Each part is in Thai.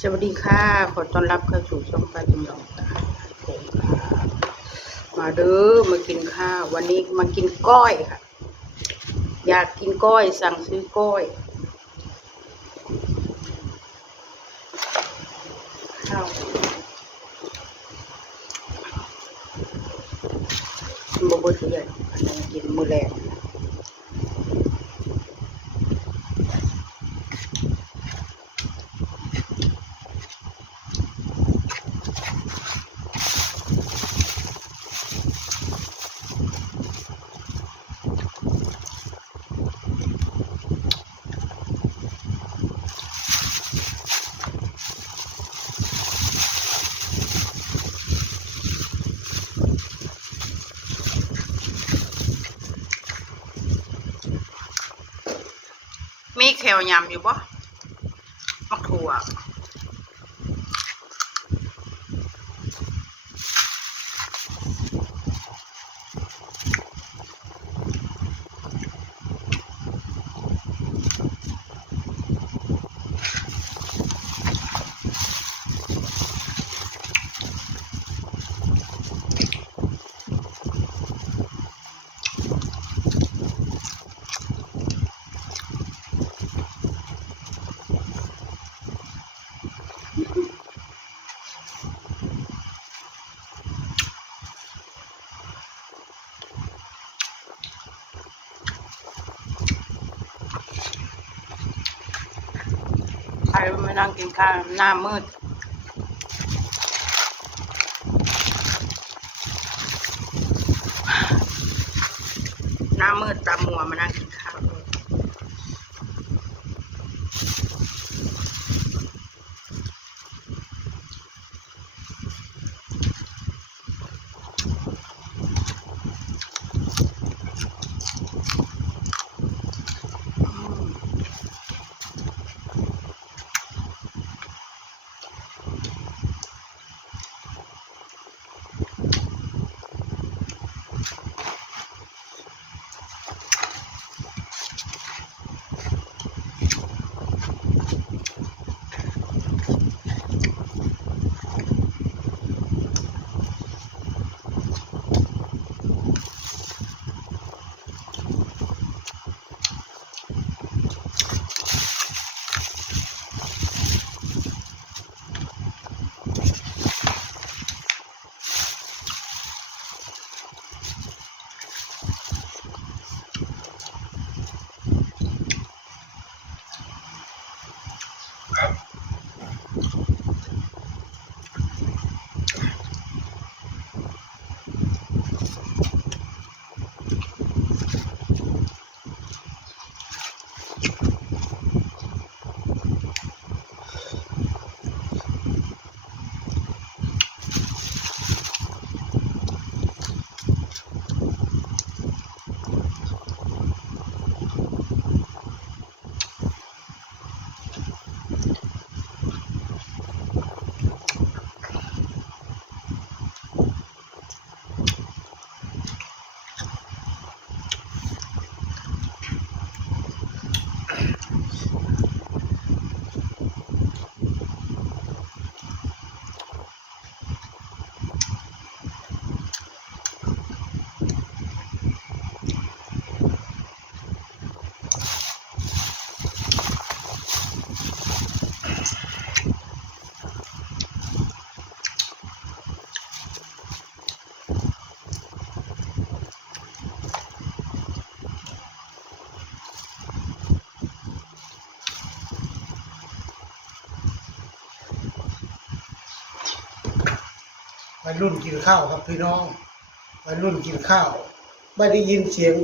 สวัสดีค่ะขอต้อนรับเข้าสู่ช่องป้าจำลองผมค่ะมาเด้อมากินข้าววันนี้มากินก้อยค่ะอยากกินก้อยสั่งซื้อก้อยข้าวบ่บ่สิได้อันนั้นกินมื้อแรกมีแขวยำอยู่บ่มักถั่วใครมานั่งกินข้าวหน้ามืดตามัวมานั่งกินข้าววัยรุ่นกินข้าวครับพี่น้องวัยรุ่นกินข้าวไม่ได้ยินเสียง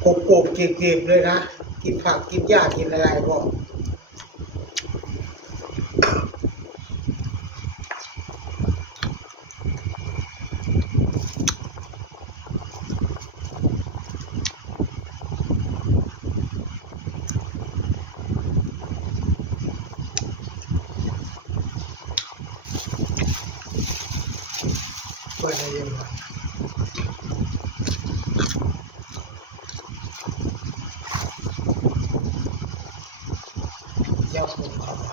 โกบๆเก็บๆเลยนะกินผักกินหญ้ากินอะไรก็ไปได้ยังไงยับผมเข้ามา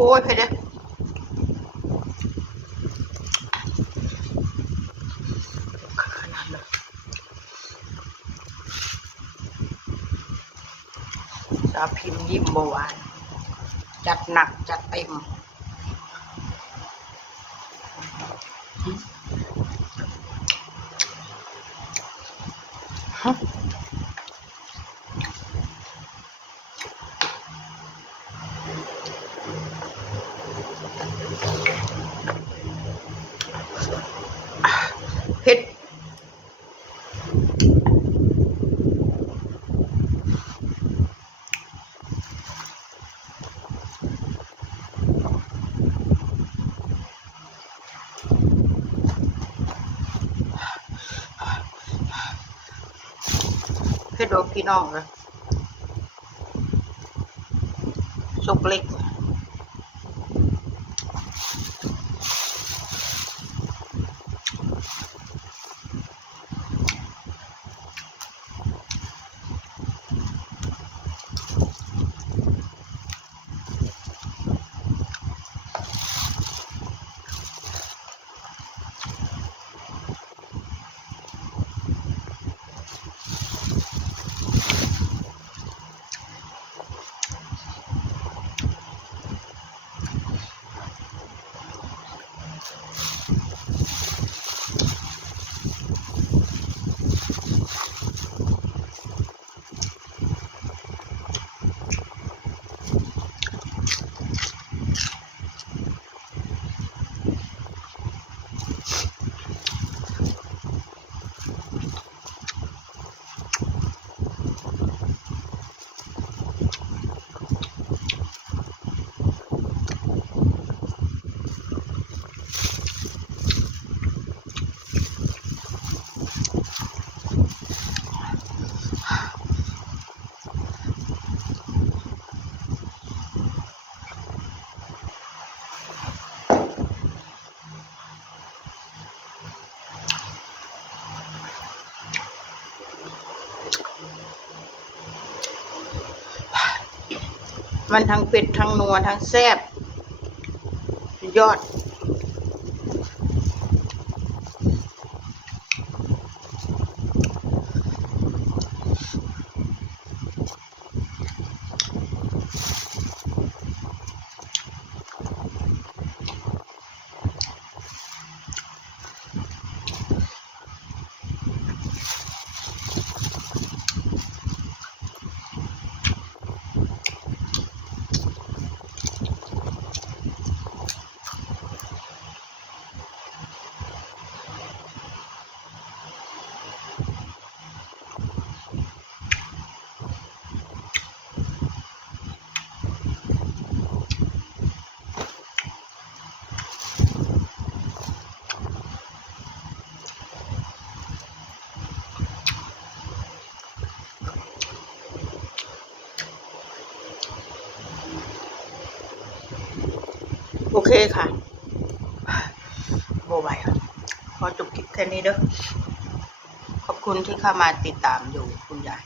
โอ้ยเผ็ดเด้อขนาดเลยสาวพิมพ์ยิ้มบ่หวานจัดหนักจัดเต็มเผ็ดโดพี่น้องเลยสุกเล็กมันทั้งเผ็ดทั้งนัวทั้งแซ่บยอดโอเคค่ะบ่ไหวขอจบคลิปแค่นี้เด้อขอบคุณที่เข้ามาติดตามอยู่คุณยาย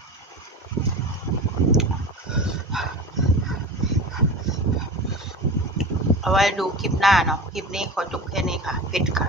เอาไว้ดูคลิปหน้าเนาะคลิปนี้ขอจบแค่นี้ค่ะเผ็ดค่ะ